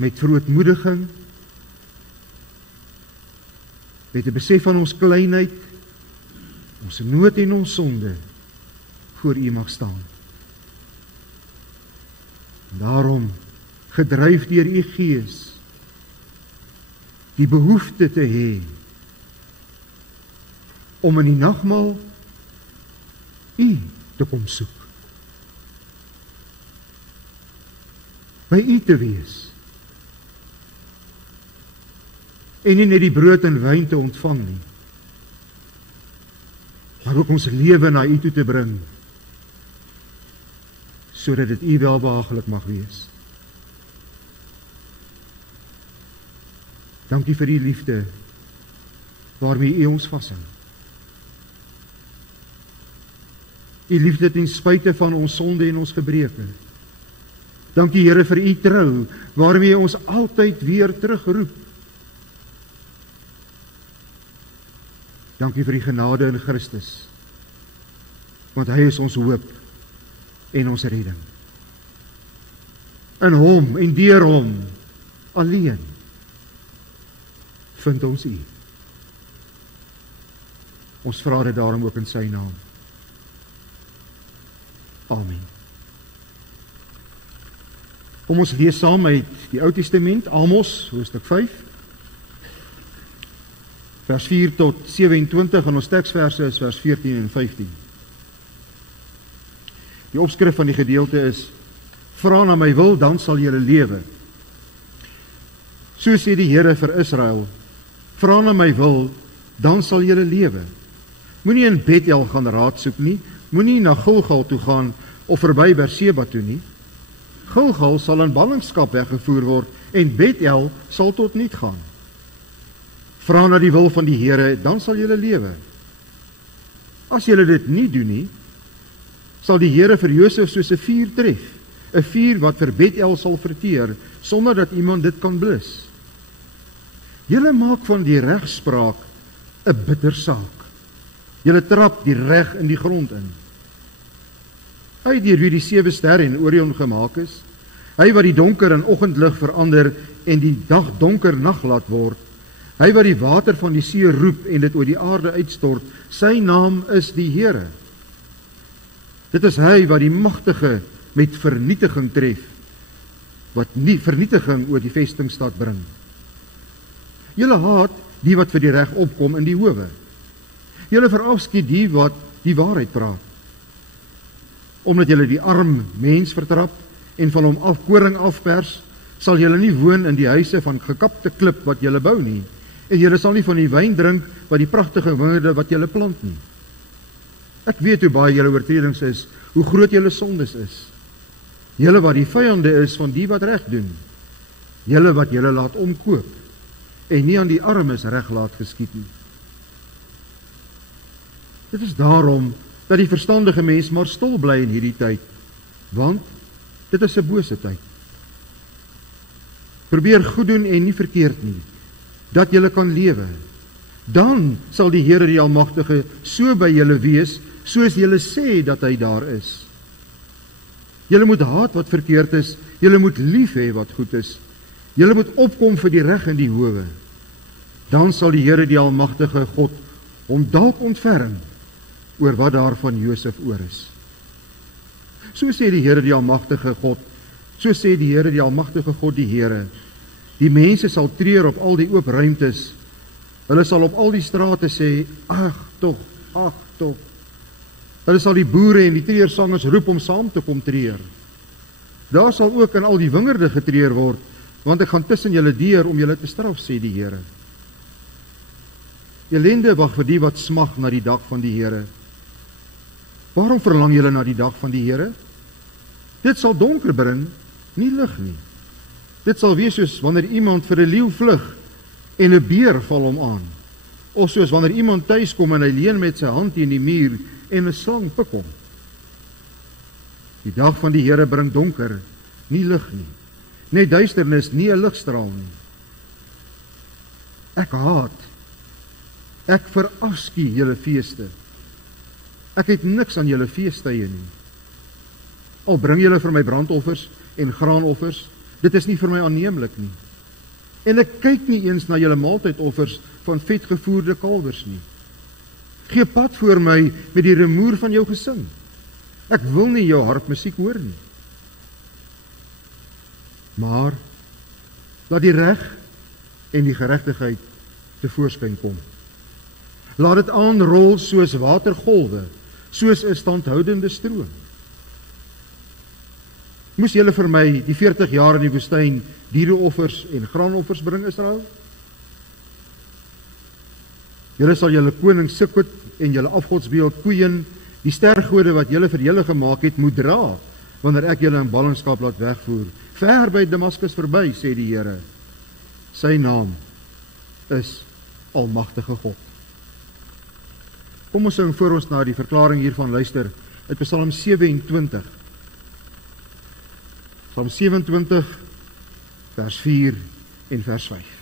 met verootmoediging, met 'n besef van ons kleinheid, ons nood en ons sonde, voor U mag staan. En daarom, gedryf deur U Gees, die behoefte te hê, om in die nagmaal U te kom soek. By U te wees. En nie net die brood en wyn te ontvang nie, maar ook ons lewe na U toe te bring, sodat dit U welbehaaglik mag wees. Dankie vir U liefde, waarmee U ons vashou. U liefde ten spyte van ons sonde en ons gebreke. Dankie Here vir U trou, waarmee ons altyd weer terugroep. Dankie vir die genade in Christus, want Hy is ons hoop en ons redding. In Hom en deur Hom alleen vind ons U. Ons vra dit daarom ook in Sy naam. Amen. Kom ons lees saam uit die Ou Testament, Amos, hoofstuk 5, vers 4 tot 27, en ons teksverse is vers 14 en 15. Die opskrif van die gedeelte is: Vra na my wil, dan sal julle lewe. So sê die Here vir Israel: Vra na my wil, dan sal julle lewe. Moenie in Bethel gaan raad soek nie, moenie na Gilgal toe gaan of verby Berseba toe nie. Gilgal sal in ballingskap weggevoer word en Bethel sal tot niet gaan. Vra na die wil van die Here, dan sal julle lewe. As julle dit nie doen nie, sal die Here vir Josef soos 'n vuur tref, 'n vuur wat vir Bethel sal verteer, sonder dat iemand dit kan blus. Julle maak van die regspraak 'n bitter saak. Julle trap die reg in die grond in. Hy deur wie die 7 sterre en Orion gemaak is, hy wat die donker in oggendlig verander en die dag donker nag laat word, hy wat die water van die see roep en dit oor die aarde uitstort, sy naam is die Here. Dit is hy wat die magtige met vernietiging tref, wat nie vernietiging oor die vestingstad bring. Julle haat die wat vir die reg opkom in die howe. Julle verafskiet die wat die waarheid praat. Omdat julle die arm mens vertrap en van hom koring afpers, sal julle nie woon in die huise van gekapte klip wat julle bou nie, en julle sal nie van die wyn drink wat die pragtige wingerde wat julle plant nie. Ek weet hoe baie julle oortredings is, hoe groot julle sondes is. Julle wat die vyande is van die wat reg doen, julle wat julle laat omkoop en nie aan die armes reg laat geskied nie. Dit is daarom dat die verstandige mens maar stil bly in hierdie tyd, want dit is 'n bose tyd. Probeer goed doen en nie verkeerd nie, dat julle kan lewe. Dan sal die Here die Almagtige so by julle wees, soos julle sê dat hy daar is. Julle moet haat wat verkeerd is, julle moet lief hê wat goed is, julle moet opkom vir die reg in die howe. Dan sal die Here die Almagtige God hom dalk ontferm oor wat daar van Josef oor is. So sê die Here die Almagtige God, so sê die Here die Almagtige God die Here, die mense sal treur op al die oop ruimtes, hulle sal op al die strate sê, ag tog, ag tog. Hulle sal die boere en die treersangers roep om saam te kom treur. Daar sal ook in al die wingerde getreur word, want ek gaan tussen julle deur om julle te straf, sê die Here. Elende wag vir die wat smag na die dag van die Here. Waarom verlang julle na die dag van die Here? Dit sal donker bring, nie lig nie. Dit sal wees soos wanneer iemand vir 'n leeu vlug en 'n beer val hom aan. Of soos wanneer iemand tuis kom en hy leun met sy hand teen die muur en 'n slang pik hom. Die dag van die Here bring donker, nie lig nie. Net duisternis, nie 'n ligstraal nie. Ek verafskie julle feeste. Ek het niks aan julle feestuie nie. Al bring julle vir my brandoffers en graanoffers, Dit is nie vir my aanneemlik nie. En ek kyk nie eens na julle maaltydoffers van vetgevoerde kalwers nie. Gee pad voor my met die rumoer van jou gesing. Ek wil nie jou harpmusiek hoor nie. Maar laat die reg en die geregtigheid tevoorskyn kom. Laat dit aanrol soos watergolwe, soos 'n standhoudende stroom. Moes julle vir my die 40 jaar in die woestyn diereoffers en graanoffers bring, Israel? Julle sal julle koning Sikkot en julle afgodsbeeld koeien, die stergode wat julle vir julle gemaak het, moet dra, wanneer ek julle in ballingskap laat wegvoer, ver by Damaskus verby, sê die Here. Sy naam is Almagtige God. Kom ons sing voor ons na die verklaring hiervan luister, uit Psalm 27. Psalm 27, vers 4 en vers 5.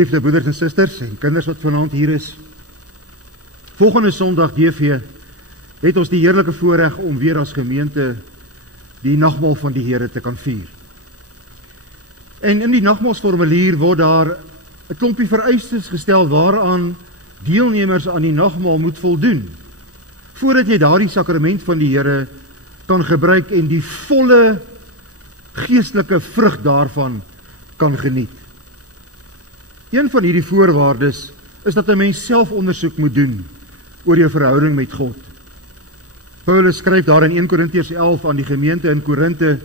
Geliefde broeders en susters en kinders wat vanaand hier is. Volgende Sondag DV het ons die heerlike voorreg om weer as gemeente die nagmaal van die Here te kan vier. En in die nagmaalsformulier word daar 'n klompie vereistes gestel waaraan deelnemers aan die nagmaal moet voldoen, voordat jy daardie sakrament van die Here kan gebruik en die volle geestelike vrug daarvan kan geniet. Een van hierdie voorwaardes is dat 'n mens selfondersoek moet doen oor jou verhouding met God. Paulus skryf daar in 1 Korintiërs 11 aan die gemeente in Korinte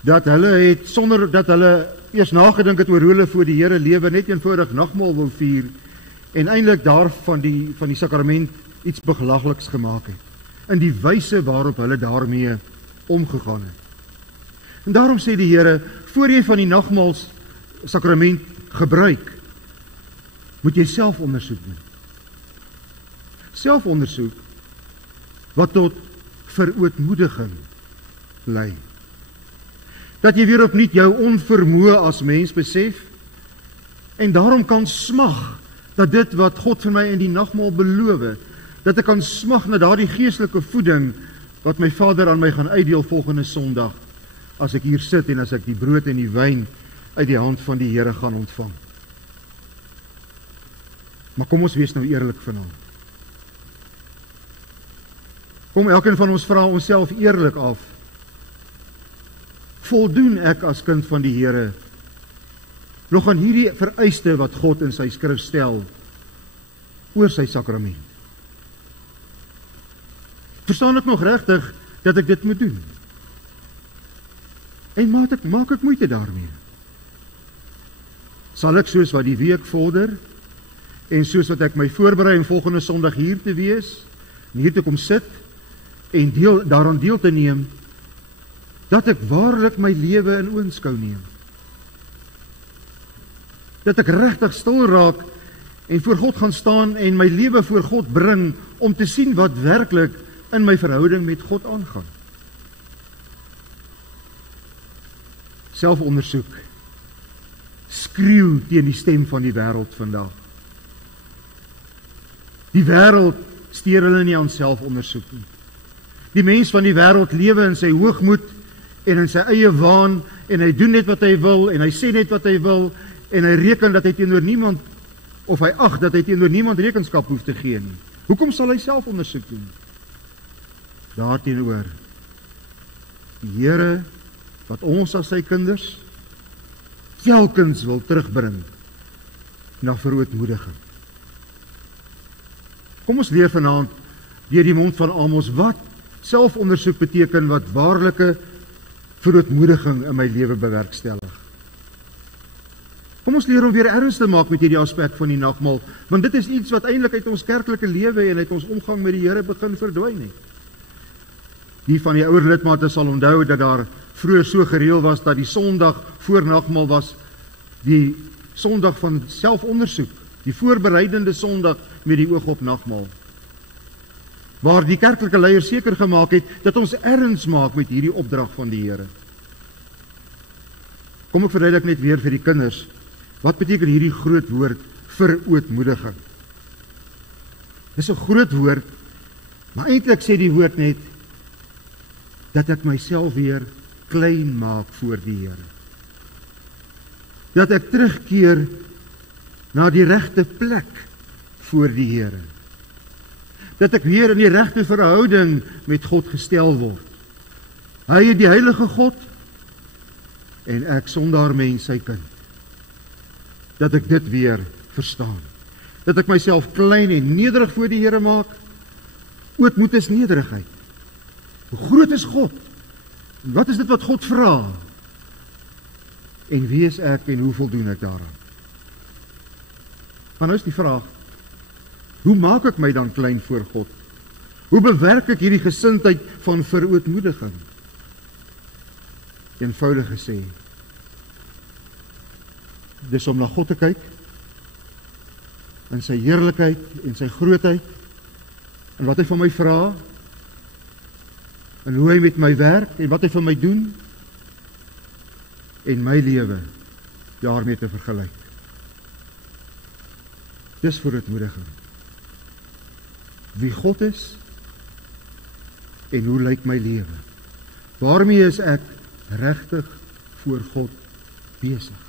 dat hulle het, sonder dat hulle eers nagedink het oor hoe hulle voor die Here lewe, net eenvoudig nagmaal wil vier en eintlik daar van die sakrament iets belaglikes gemaak het, in die wyse waarop hulle daarmee omgegaan het. En daarom sê die Here, voor jy van die nagmaals sakrament gebruik, moet jy selfondersoek doen. Selfondersoek wat tot verootmoediging lei. Dat jy weer opnuut jou onvermoë as mens besef en daarom kan smag dat dit wat God vir my in die nagmaal beloof, dat ek kan smag na daardie geestelike voeding, wat my Vader aan my gaan uitdeel volgende Sondag, as ek hier sit en as ek die brood en die wyn uit die hand van die Here gaan ontvang. Maar kom ons wees nou eerlik vanaand. Kom elkeen van ons vra onsself eerlik af. Voldoen ek as kind van die Here nog aan hierdie vereiste wat God in sy skrif stel oor sy sakrament? Verstaan ek nog regtig dat ek dit moet doen? En maak ek moeite daarmee? Sal ek soos wat die week vorder en soos wat ek my voorberei om volgende Sondag hier te wees, en hier te kom sit en daaraan deel te neem, dat ek waarlik my lewe in oënskou neem? Dat ek regtig stil raak en voor God gaan staan en my lewe voor God bring om te sien wat werklik in my verhouding met God aangaan. Selfondersoek skreeu teen die stem van die wêreld vandag. Die wêreld steur hulle nie aan selfondersoek nie. Die mens van die wêreld lewe in sy hoogmoed en in sy eie waan, en hy doen net wat hy wil, en hy sê net wat hy wil, en hy reken dat hy teenoor niemand, of hy ag dat hy teenoor niemand rekenskap hoef te gee nie. Hoekom sal hy selfondersoek doen? Daarteenoor, die Here, wat ons as sy kinders, telkens wil terugbring na verootmoediging. Kom ons leer vanaand deur die mond van Amos wat selfondersoek beteken, wat waarlike verootmoediging in my lewe bewerkstellig. Kom ons leer om weer erns te maak met hierdie aspek van die nagmaal, want dit is iets wat eintlik uit ons kerklike lewe en uit ons omgang met die Here begin verdwyn het. Die van die ouer lidmate sal onthou dat daar vroeër so gereël was dat die Sondag voor nagmaal was die Sondag van selfondersoek, die voorbereidende Sondag met die oog op nagmaal, waar die kerklike leiers seker gemaak het dat ons erns maak met hierdie opdrag van die Here. Kom ek verduidelik net weer vir die kinders, wat beteken hierdie groot woord verootmoediging? Dis 'n groot woord, maar eintlik sê die woord net dat ek myself weer klein maak voor die Here. Dat ek terugkeer na die regte plek voor die Here. Dat ek weer in die regte verhouding met God gestel word. Hy is die heilige God en ek sondaar mens, sy kind. Dat ek dit weer verstaan. Dat ek myself klein en nederig voor die Here maak. Ootmoed is nederigheid. Hoe groot is God? En wat is dit wat God vra? En wie is ek en hoe voldoen ek daaraan? Maar nou is die vraag, hoe maak ek my dan klein voor God? Hoe bewerk ek hierdie gesindheid van verootmoediging? Eenvoudig gesê, dis om na God te kyk, in sy heerlikheid en sy grootheid, en wat hy van my vra, en hoe hy met my werk, en wat hy van my doen, en my lewe daarmee te vergelyk. Dis verootmoediging. Wie God is, en hoe lyk my lewe? Waarmee is ek regtig voor God besig?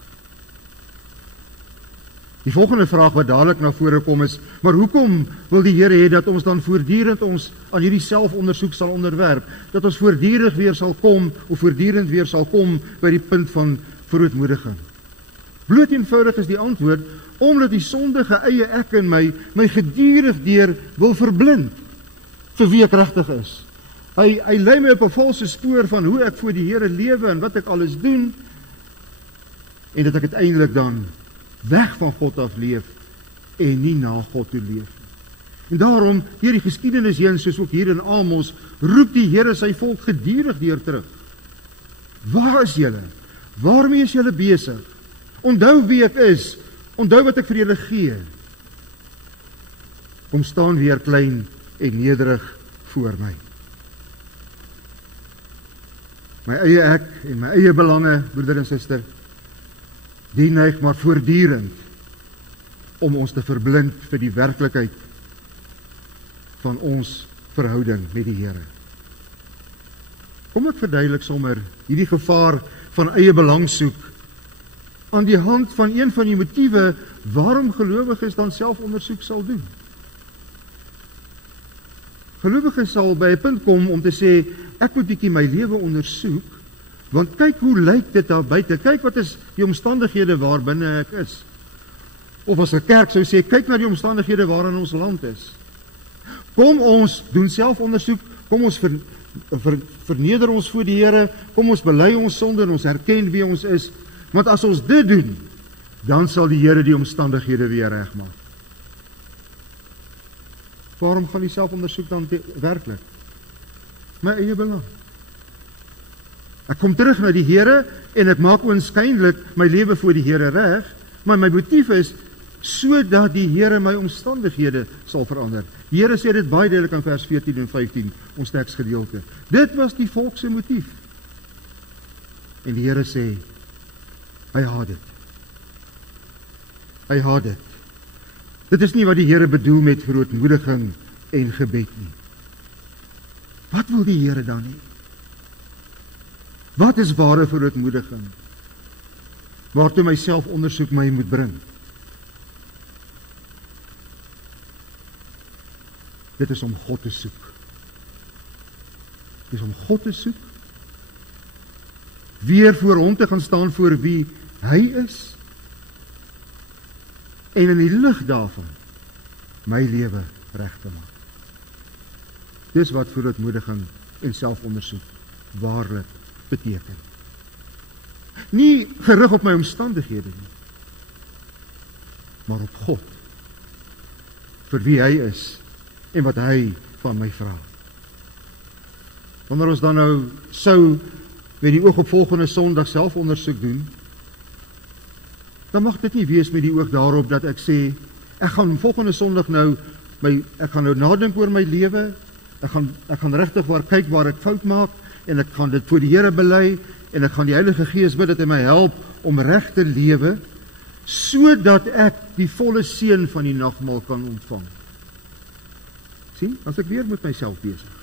Die volgende vraag wat dadelik na vore kom is, maar hoekom wil die Here hê dat ons dan voortdurend ons aan hierdie selfondersoek sal onderwerp, dat ons voortdurend weer sal kom, of voortdurend weer sal kom by die punt van verootmoediging? Bloot eenvoudig is die antwoord, omdat die sondige eie ek in my gedurig deur wil verblind, vir wie ek regtig is. Hy lei my op 'n valse spoor van hoe ek voor die Here lewe, en wat ek alles doen, en dat ek uiteindelik dan weg van God af leef, en nie na God toe leef. En daarom, hier die geskiedenis heen, soos ook hier in Amos, roep die Here sy volk gedurig deur terug. Waar is julle? Waarmee is julle besig? Onthou wie ek is, onthou wat ek vir julle gee. Kom staan weer klein en nederig voor my. My eie ek en my eie belange, broeder en suster, die neig maar voortdurend om ons te verblind vir die werklikheid van ons verhouding met die Here. Kom ek verduidelik sommer hierdie gevaar van eie belang soek aan die hand van een van die motiewe waarom gelowiges dan selfondersoek sal doen. Gelowiges sal by 'n punt kom om te sê, ek moet bietjie my lewe ondersoek, want kyk hoe lyk dit daar buite, kyk wat is die omstandighede waar binne ek is. Of as 'n kerk sou sê, kyk na die omstandighede waarin ons land is. Kom ons doen selfondersoek, kom ons verneder ons voor die Here, kom ons bely ons sonde en ons erken wie ons is, want as ons dit doen, dan sal die Here die omstandighede weer regmaak. Waarom gaan die selfondersoek dan werklik? My eie belang. Ek kom terug na die Here en ek maak oënskynlik my lewe voor die Here reg, maar my motief is sodat die Here my omstandighede sal verander. Die Here sê dit baie duidelik in vers 14 en 15, ons teksgedeelte. Dit was die volk se motief. En die Here sê, hy haat dit. Hy haat dit. Dit is nie wat die Here bedoel met grootmoediging en gebed nie. Wat wil die Here dan hê? Wat is ware grootmoediging? Waartoe my selfondersoek my moet bring? Dit is om God te soek. Dit is om God te soek. Weer voor hom te gaan staan voor wie hy is. En in die lig daarvan my lewe reg te maak. Dis wat grootmoediging en selfondersoek waarlik beteken. Nie gerig op my omstandighede nie, maar op God, vir wie hy is en wat hy van my vra. Wanneer ons dan nou sou met die oog op volgende Sondag selfondersoek doen, dan mag dit nie wees met die oog daarop dat ek sê, ek gaan volgende Sondag nou, ek gaan nou nadink oor my lewe, ek gaan regtig waar kyk waar ek fout maak, en ek gaan dit voor die Here bely, en ek gaan die Heilige Gees bid dat hy my help om reg te lewe, sodat ek die volle seën van die nagmaal kan ontvang. Sien, as ek weer met myself besig,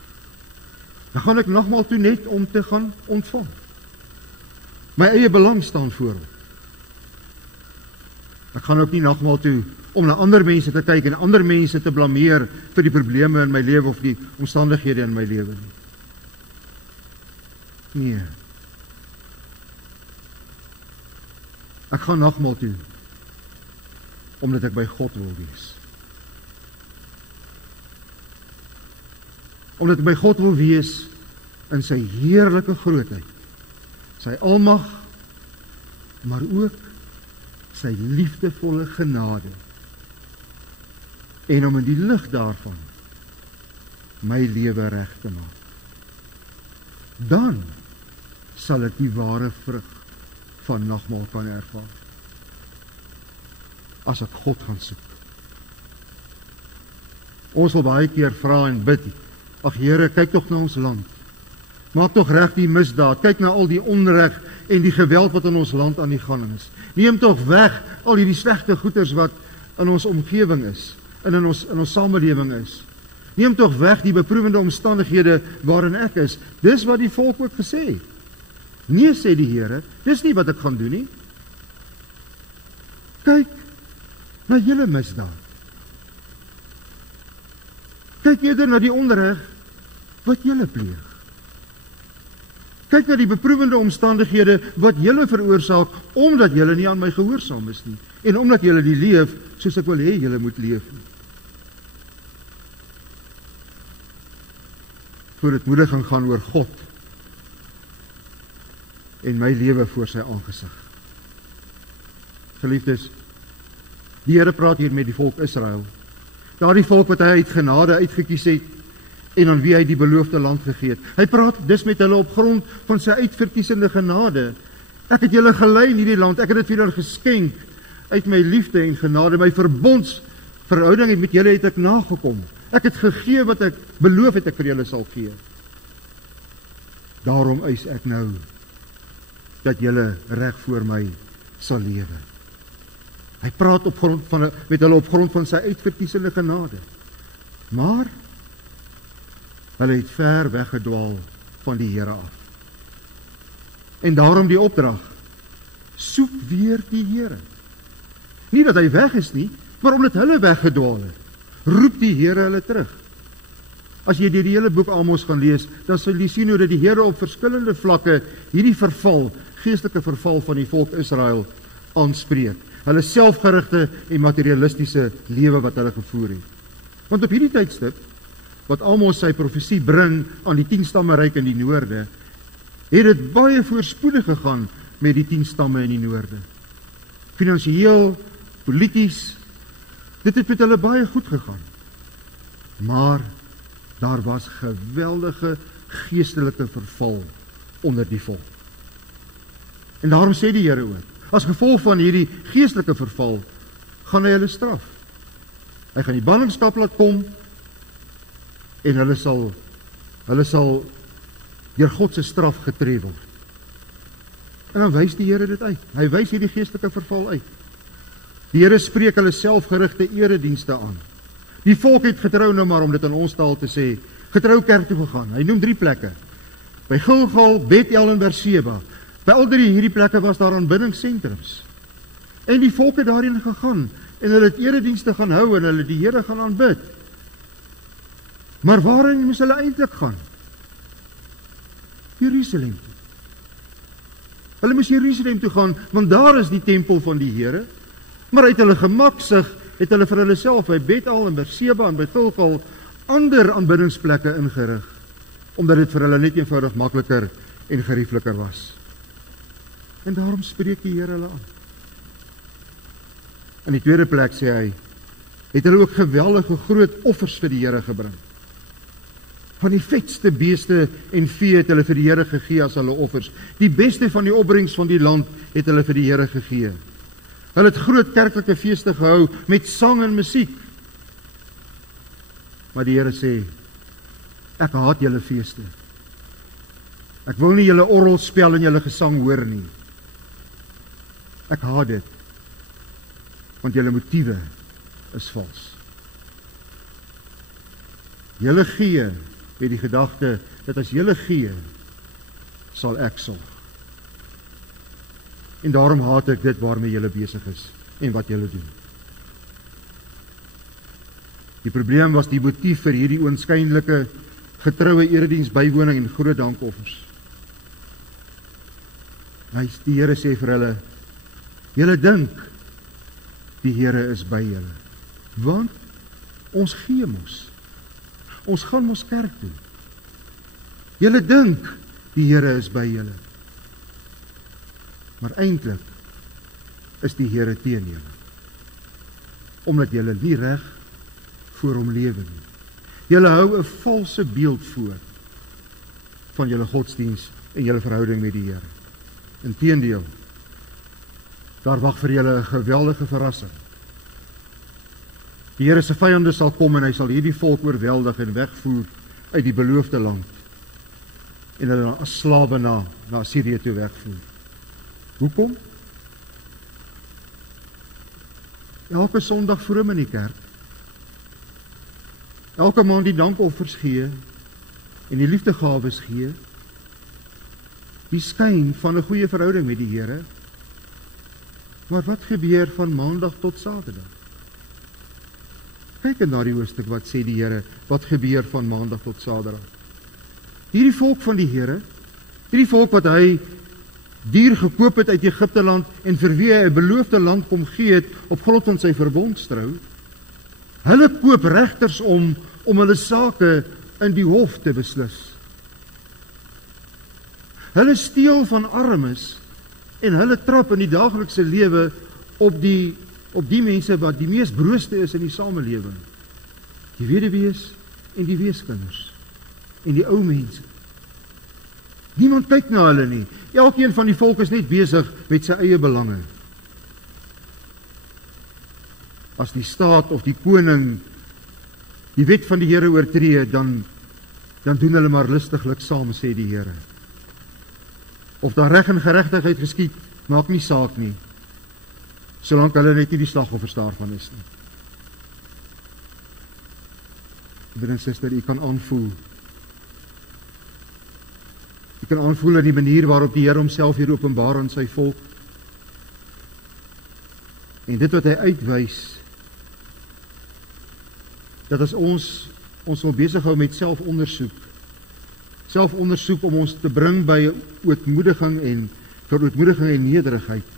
dan gaan ek nagmaal toe net om te gaan ontvang. My eie belang staan voor hom. Ek gaan ook nie nagmaal toe om na ander mense te kyk en ander mense te blameer vir die probleme in my lewe of die omstandighede in my lewe nie. Nee. Ek gaan nagmaal toe omdat ek by God wil wees. Omdat ek by God wil wees in sy heerlike grootheid, sy almag, maar ook sy liefdevolle genade, en om in die lig daarvan my lewe reg te maak. Dan sal ek die ware vrug van nagmaal kan ervaar, as ek God gaan soek. Ons wil baie keer vra en bid, ag Here, kyk tog na ons land, maak tog reg die misdaad, kyk na al die onreg en die geweld wat in ons land aan die gang is. Neem tog weg al hierdie slegte goeders wat in ons omgewing is, en in ons samelewing is. Neem tog weg die beproewende omstandighede waarin ek is. Dis wat die volk ook gesê. Nee, sê die Here, dis nie wat ek gaan doen nie. Kyk na julle misdaad. Kyk eerder na die onreg wat julle pleeg. Kyk na die beproewende omstandighede wat julle veroorsaak, omdat julle nie aan my gehoorsaam is nie, en omdat julle nie leef soos ek wil hê julle moet leef nie. Grootmoediging gaan oor God en my lewe voor sy aangesig. Geliefdes, die Here praat hier met die volk Israel. Daardie volk wat hy uit genade uitgekies het en aan wie hy die beloofde land gegee het. Hy praat dus met hulle op grond van sy uitverkiesende genade. Ek het julle gelei in hierdie land, ek het dit vir julle geskenk uit my liefde en genade, my verbondsverhouding met julle het ek nagekom. Ek het gegee wat ek beloof het ek vir julle sal gee. Daarom eis ek nou dat julle reg voor my sal lewe. Hy praat met hulle op grond van sy uitverkiesende genade. Maar hulle het ver weggedwaal van die Here af. En daarom die opdrag, soek weer die Here. Nie dat hy weg is nie, maar omdat hulle weggedwaal het, roep die Here hulle terug. As jy die hele boek Amos gaan lees, dan sal jy sien hoe dat die Here op verskillende vlakke hierdie verval, geestelike verval van die volk Israel aanspreek. Hulle selfgerigte en materialistiese lewe wat hulle gevoer het. Want op hierdie tydstip, wat Amos sy profesie bring aan die 10 stamme ryk in die noorde, het dit baie voorspoedig gegaan met die 10 stamme in die noorde. Finansieel, polities, dit het met hulle baie goed gegaan. Maar daar was geweldige geestelike verval onder die volk. En daarom sê die Here ook, as gevolg van hierdie geestelike verval, gaan hy hulle straf. Hy gaan die ballingskap laat kom, en hulle sal deur God se straf getref word. En dan wys die Here dit uit. Hy wys hierdie geestelike verval uit. Die Here spreek hulle selfgerigte eredienste aan. Die volk het getrou, nou maar om dit in ons taal te sê, getrou kerk toe gegaan. Hy noem 3 plekke. By Gilgal, Bethel en Berseba. By al 3 hierdie plekke was daar aanbiddingssentrums. En die volk het daarin gegaan, en hulle het eredienste gaan hou, en hulle die Here gaan aanbid. Maar waarin moes hulle eintlik gaan? Jerusalem toe. Hulle moes Jerusalem toe gaan, want daar is die tempel van die Here. Maar uit hulle gemaksig het hulle vir hulle self by Bethel en Berseba en by Gilgal ander aanbiddingsplekke ingerig, omdat dit vir hulle net eenvoudig makliker en geriefliker was. En daarom spreek die Here hulle aan. In die tweede plek sê hy, het hulle ook geweldige groot offers vir die Here gebring. Van die vetste beeste en vee het hulle vir die Here gegee as hulle offers. Die beste van die opbrengs van die land het hulle vir die Here gegee. Hulle het groot kerklike feeste gehou met sang en musiek. Maar die Here sê, ek haat julle feeste. Ek wil nie julle orgelspel en julle gesang hoor nie. Ek haat dit, want julle motiewe is vals. Julle gee met die gedagte dat as julle gee, sal ek sorg. En daarom haat ek dit waarmee julle besig is en wat julle doen. Die probleem was die motief vir hierdie oënskynlike getroue erediens, bywoning en groot dankoffers. Die Here sê vir hulle, julle dink die Here is by julle, want ons gee mos. Ons gaan mos kerk toe. Julle dink die Here is by julle. Maar eintlik is die Here teen julle. Omdat julle nie reg voor hom lewe nie. Julle hou 'n valse beeld voor van julle godsdiens en julle verhouding met die Here. Inteendeel, daar wag vir julle 'n geweldige verrassing. Die Here se vyande sal kom en hy sal hierdie volk oorweldig en wegvoer uit die beloofde land en hulle as slawe na Assirië toe wegvoer. Hoekom? Elke Sondag vroom in die kerk, elke maand die dankoffers gee en die liefdegawes gee, die skyn van 'n goeie verhouding met die Here. Maar wat gebeur van Maandag tot Saterdag? Kyk na die hoofstuk wat sê die Here, wat gebeur van Maandag tot Saterdag. Hierdie volk van die Here, hierdie volk wat hy duur gekoop het uit Egipte land en vir wie hy 'n beloofde land kom gee het op grond van sy verbondstrou, hulle koop regters om hulle sake in die hof te beslis. Hulle steel van armes en hulle trap in die daaglikse lewe op die mense wat die mees brooste is in die samelewing. Die weduwees en die weeskinders en die ou mense. Niemand kyk na hulle nie. Elkeen van die volk is net besig met sy eie belange. As die staat of die koning die wet van die Here oortree, dan doen hulle maar lustiglik saam, sê die Here. Of daar reg en geregtigheid geskied, maak nie saak nie. solank hulle net nie die slagoffers daarvan is nie. Broer en suster, u kan aanvoel. U kan aanvoel in die manier waarop die Here homself hier openbaar aan sy volk. En dit wat hy uitwys, dat as ons wil besig hou met selfondersoek om ons te bring by ootmoediging en nederigheid,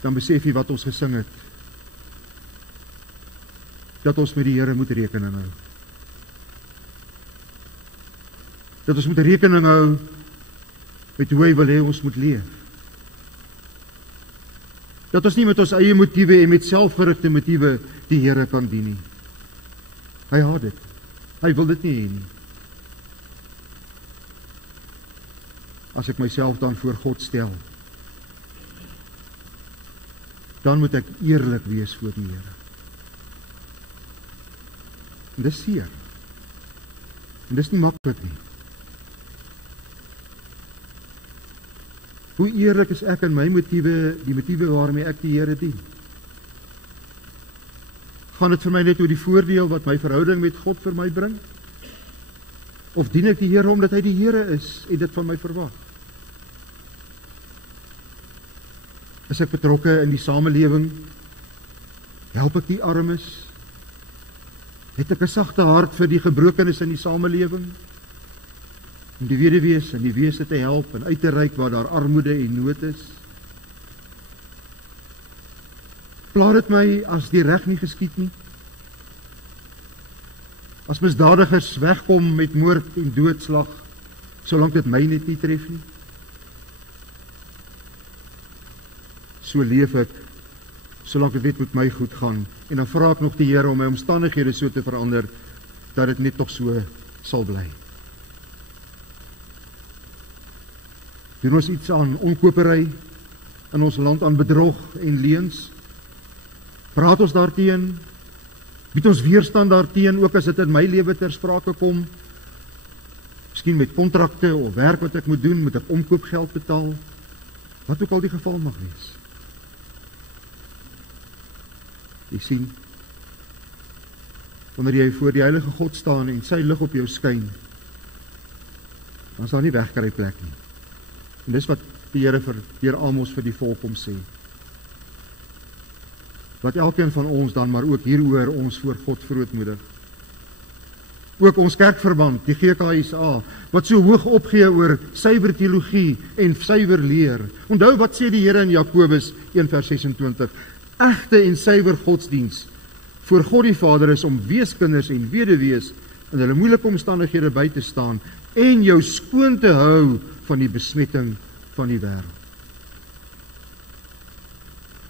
dan besef jy wat ons gesing het, dat ons met die Here moet rekening hou. Dat ons moet rekening hou met hoe hy wil hê ons moet leef. Dat ons nie met ons eie motiewe en met selfgerigte motiewe die Here kan dien nie. Hy haat dit. Hy wil dit nie hê nie. As ek myself dan voor God stel, dan moet ek eerlik wees voor die Here. En dis seer. En dis nie maklik nie. Hoe eerlik is ek in my motiewe, die motiewe waarmee ek die Here dien? Gaan dit vir my net oor die voordeel wat my verhouding met God vir my bring? Of dien ek die Here omdat hy die Here is en dit van my verwag? Is ek betrokke in die samelewing? Help ek die armes? Het ek 'n sagte hart vir die gebrokenes in die samelewing? Om die weduwees en die wese te help en uit te reik waar daar armoede en nood is? Pla dit my as die reg nie geskied nie? As misdadigers wegkom met moord en doodslag, solank dit my net nie tref nie? So leef ek, solank dit net met my goed gaan, en dan vra ek nog die Here om my omstandighede so te verander, dat dit net nog so sal bly. Doen ons iets aan onkopery in ons land, aan bedrog en leuns? Praat ons daarteen? Bied ons weerstand daarteen, ook as dit in my lewe ter sprake kom? Miskien met kontrakte of werk wat ek moet doen, moet ek omkoopgeld betaal? Wat ook al die geval mag wees. Jy sien, wanneer jy voor die heilige God staan en sy lig op jou skyn, dan is daar nie wegkry plek nie. En dis wat die Here deur Amos vir die volk om sê. Wat elkeen van ons dan maar ook hieroor ons voor God verootmoedig. Ook ons kerkverband, die GKSA, wat so hoog opgee oor suiwer teologie en suiwer leer. Onthou wat sê die Here in Jakobus 1:26. Egte en suiwer godsdiens voor God die Vader is om weeskinders en weduwees in hulle moeilike omstandighede by te staan en jou skoon te hou van die besmetting van die wêreld.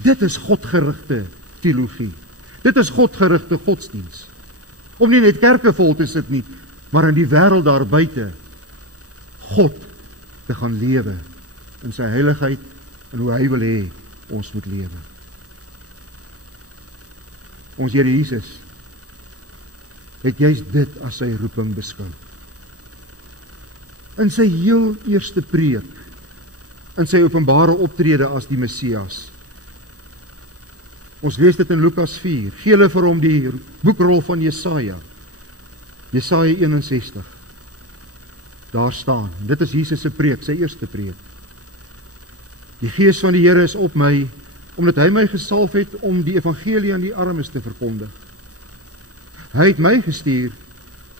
Dit is godgerigte teologie. Dit is godgerigte godsdiens. Om nie net kerke vol te sit nie, maar in die wêreld daar buite God te gaan lewe in sy heiligheid en hoe hy wil hê ons moet lewe. Ons Here Jesus het juist dit as sy roeping beskou. In sy heel eerste preek, in sy openbare optrede as die Messias. Ons lees dit in Lukas 4, gee hulle vir hom die boekrol van Jesaja 61. Daar staan, dit is Jesus se preek, sy eerste preek. Die Gees van die Here is op my, omdat hy my gesalf het om die evangelie aan die armes te verkondig. Hy het my gestuur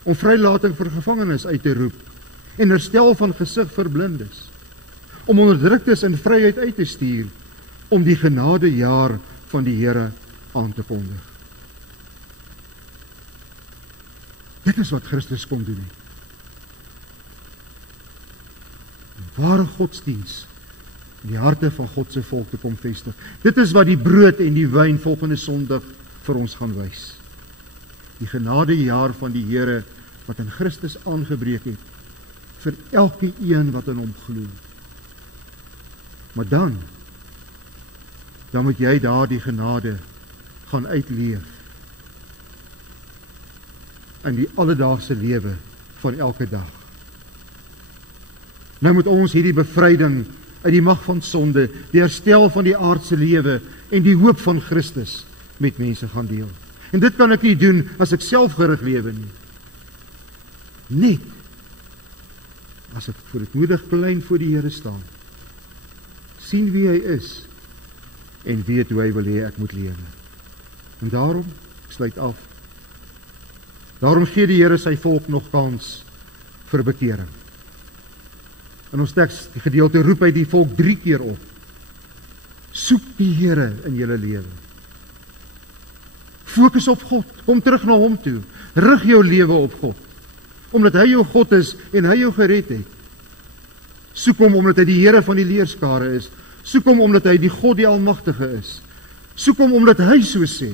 om vrylating vir gevangenes uit te roep en herstel van gesig vir blindes, om onderdruktes in vryheid uit te stuur, om die genadejaar van die Here aan te kondig. Dit is wat Christus kom doen. Ware godsdiens in die harte van God se volk te kom vestig. Dit is wat die brood en die wyn volgende Sondag vir ons gaan wys. Die genadejaar van die Here wat in Christus aangebreek het vir elke een wat in hom glo. Maar dan moet jy daardie genade gaan uitleef in die alledaagse lewe van elke dag. Nou moet ons hierdie bevryding uit die mag van sonde, die herstel van die aardse lewe en die hoop van Christus met mense gaan deel. En dit kan ek nie doen as ek selfgerig lewe nie. Net as ek voortmoedig klein voor die Here staan, sien wie hy is en weet hoe hy wil hê ek moet lewe. En daarom, ek sluit af, daarom gee die Here sy volk nog kans vir bekering. In ons teksgedeelte roep hy die volk 3 keer op. Soek die Here in julle lewe. Fokus op God, kom terug na hom toe. Rig jou lewe op God, omdat hy jou God is en hy jou gered het. Soek hom omdat hy die Here van die leerskare is. Soek hom omdat hy die God die Almagtige is. Soek hom omdat hy so sê.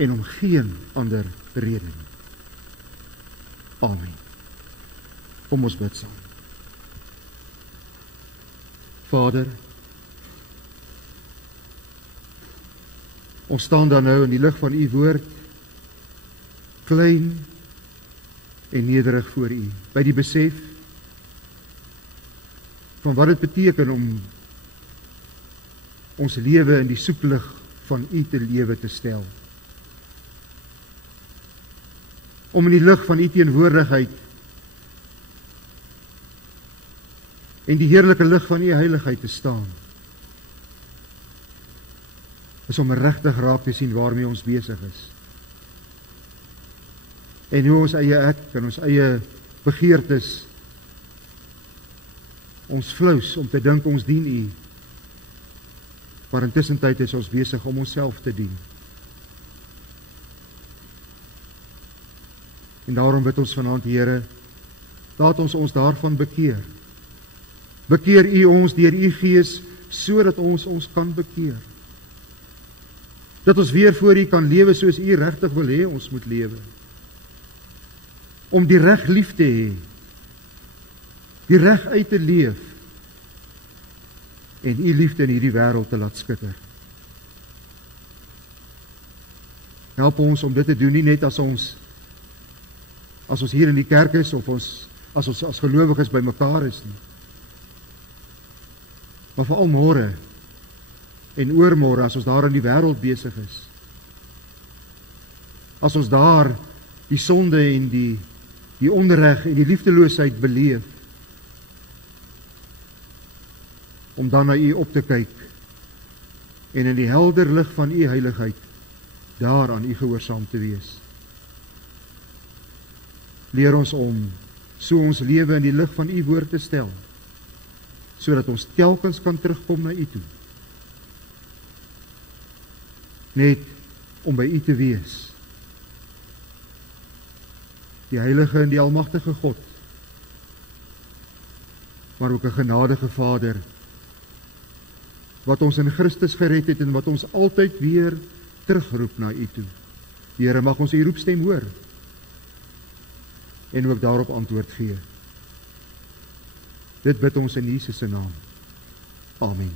En om geen ander rede nie. Amen. Kom ons bid saam. Vader, ons staan dan nou in die lig van u woord, klein en nederig voor u, by die besef van wat dit beteken om ons lewe in die soeklig van u te lewe te stel. Om in die lig van u teenwoordigheid en die heerlike lig van u heiligheid te staan, is om regtig raak te sien waarmee ons besig is. En hoe ons eie ek en ons eie begeertes ons flous om te dink ons dien u, maar intussen tyd is ons besig om onsself te dien. En daarom bid ons vanaand, Here, laat ons daarvan bekeer. Bekeer u ons deur u Gees, sodat ons kan bekeer. Dat ons weer voor u kan lewe soos u regtig wil hê ons moet lewe. Om die reg lief te hê, die reg uit te leef, en u liefde in hierdie wêreld te laat skitter. Help ons om dit te doen, nie net as ons hier in die kerk is, of as ons as gelowiges by mekaar is nie, maar veral môre en oormôre, as ons daar in die wêreld besig is, as ons daar die sonde en die onreg en die liefdeloosheid beleef, om dan na u op te kyk en in die helder lig van u heiligheid daar aan u gehoorsaam te wees. Leer ons om so ons lewe in die lig van u woord te stel, sodat ons telkens kan terugkom na u toe. Net om by u te wees. Die heilige en die almagtige God, maar ook 'n genadige Vader, wat ons in Christus gered het en wat ons altyd weer terugroep na u toe. Here, mag ons u roepstem hoor en ook daarop antwoord gee. Dit bid ons in Jesus se naam. Amen.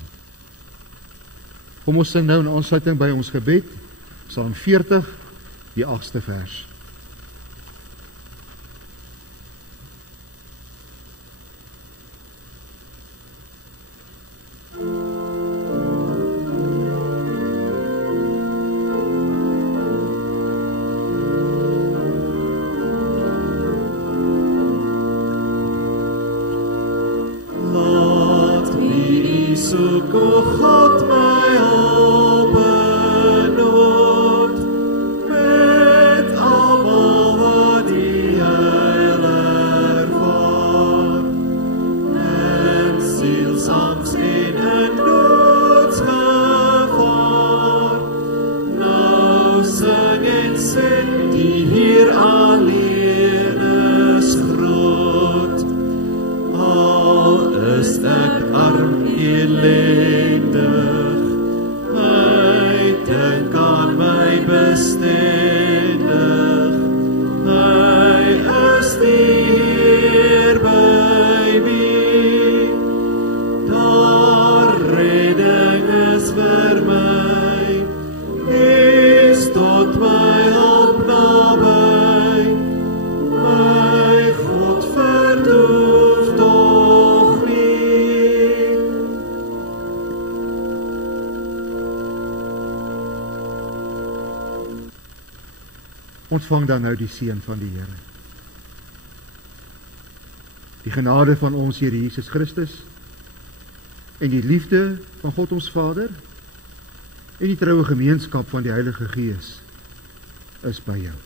Kom ons sing nou in aansluiting by ons gebed, Psalm 40, die 8ste vers. Tot my op na ontvang dan nou die seën van die Here. Die genade van ons Here Jesus Christus en die liefde van God ons Vader en die troue gemeenskap van die Heilige Gees is by jou.